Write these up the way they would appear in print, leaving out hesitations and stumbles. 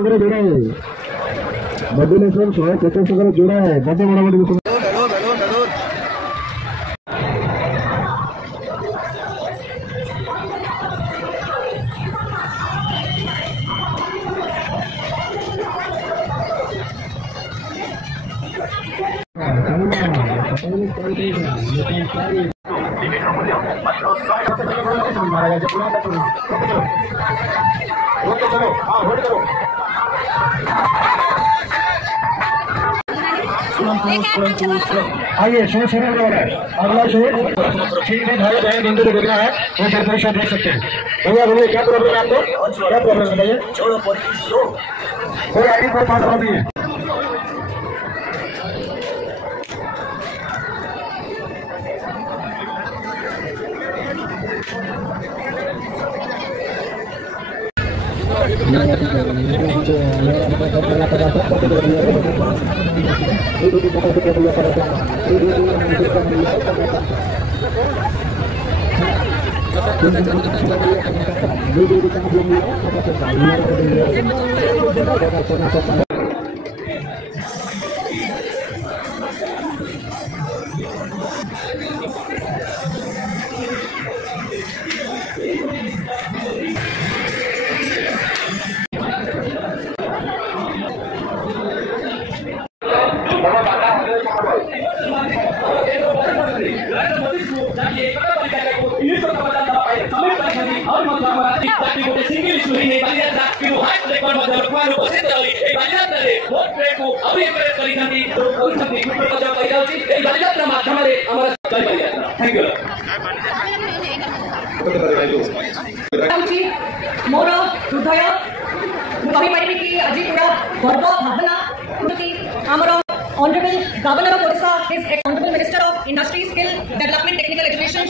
जोड़ा है मॉड्यूलेशन जोड़ा है बड़े बड़ा बड़ी आइए शो शुरू हो रहा है। अगला शो ठीक से धारे जाए बिंदु को देखना है वो परीक्षा देख सकते हैं। भैया बोलिए क्या प्रॉब्लम है आपको, क्या प्रॉब्लम है बताइए। कोई आईडी कोई पास हो नहीं है। मोर हृदय कहीपर कि आज पूरा गर्व भावना आमर honourable governor of Odisha his honourable minister of industry skill development technical education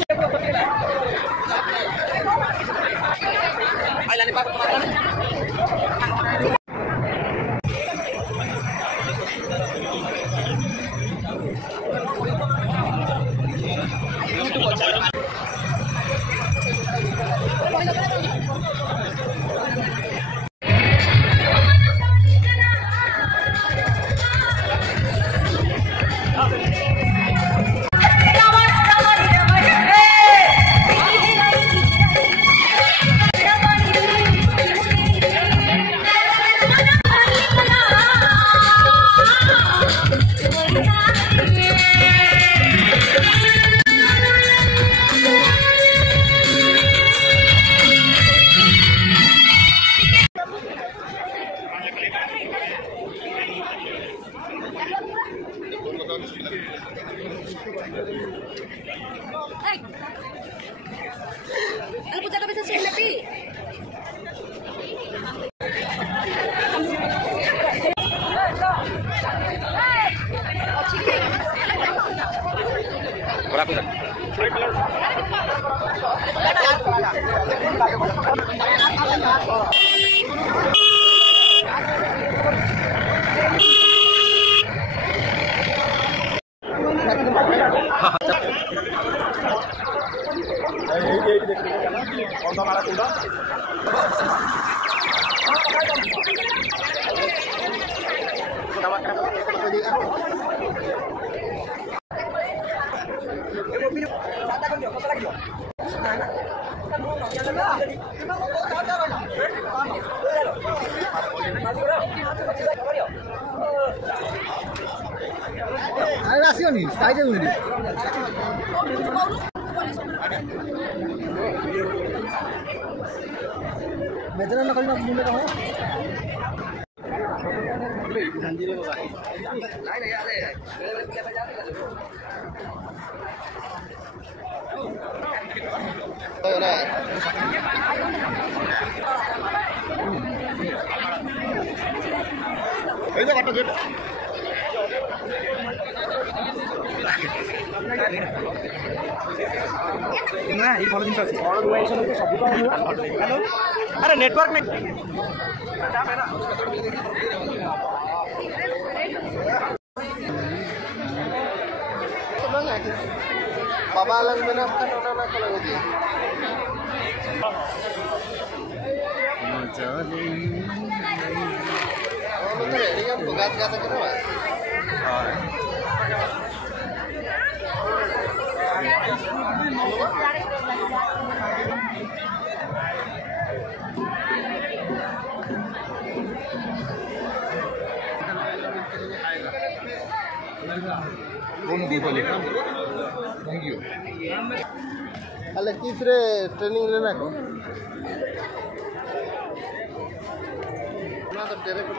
আসিওনি সাইডে উনি বেদনা না করলে মুন্ডে কहो এই যে বাটা যেটা না এই ভালো জিনিস আছে হ্যালো আরে নেটওয়ার্ক নেই बाबा अलग में ना अपना नोना ना कलर होती है ini kan begat kata kenapa? Thank you अरे तीसरे ट्रेनिंग लेना को ना तो तेरे को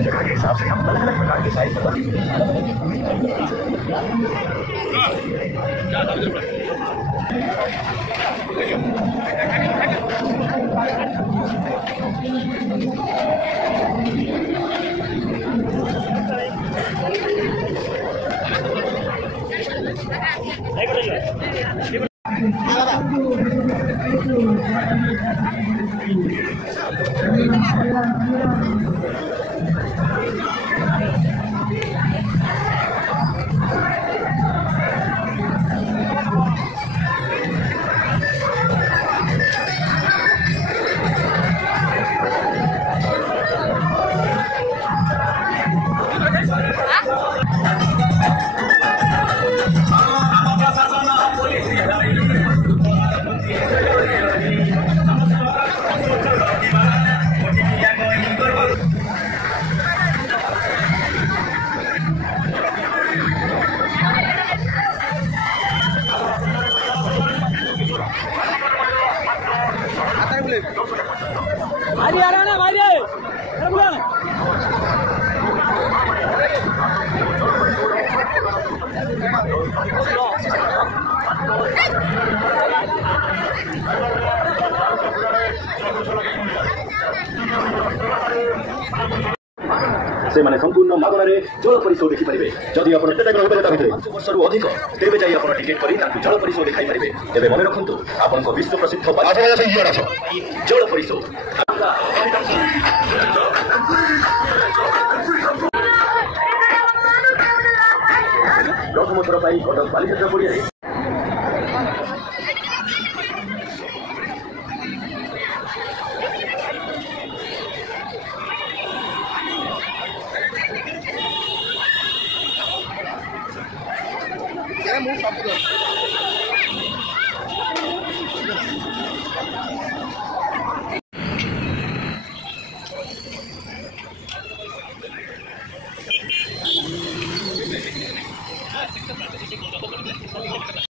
जगह के हिसाब से हम अलग अलग प्रकार के साइज से संपूर्ण मागणारे जल परिसर देखिपारे जदि आप 5 वर्ष अधिक तेज जा टिकेट कर जल परिसर देखा पारे तेज मन रखु आप विश्व प्रसिद्ध जल परिसर प्रथम थर कटक बालीक्षेत्र पड़िया